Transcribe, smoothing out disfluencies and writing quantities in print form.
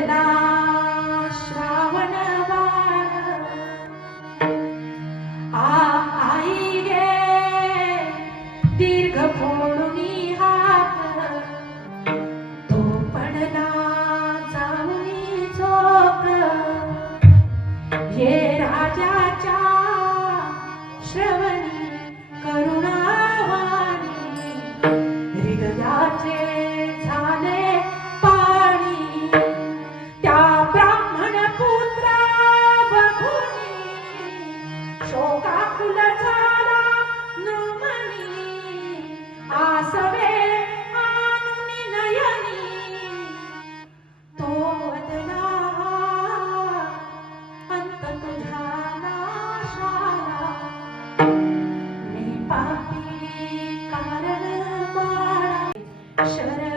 पडला श्रावण बाळ आई गे दीर्घ फोडुनी हात तो पडला जाऊनी झोप हे राजाच्या श्रवणी करुणावाणी हृदयाचे झाले पाणी त्या ब्राह्मण पुत्रा बघुनी शोकाकुल झाला नृमणी आसवे आणुनी नयनी तो वदला अंत तुझ्या नाशाला मी पापी कारण बाळा शरण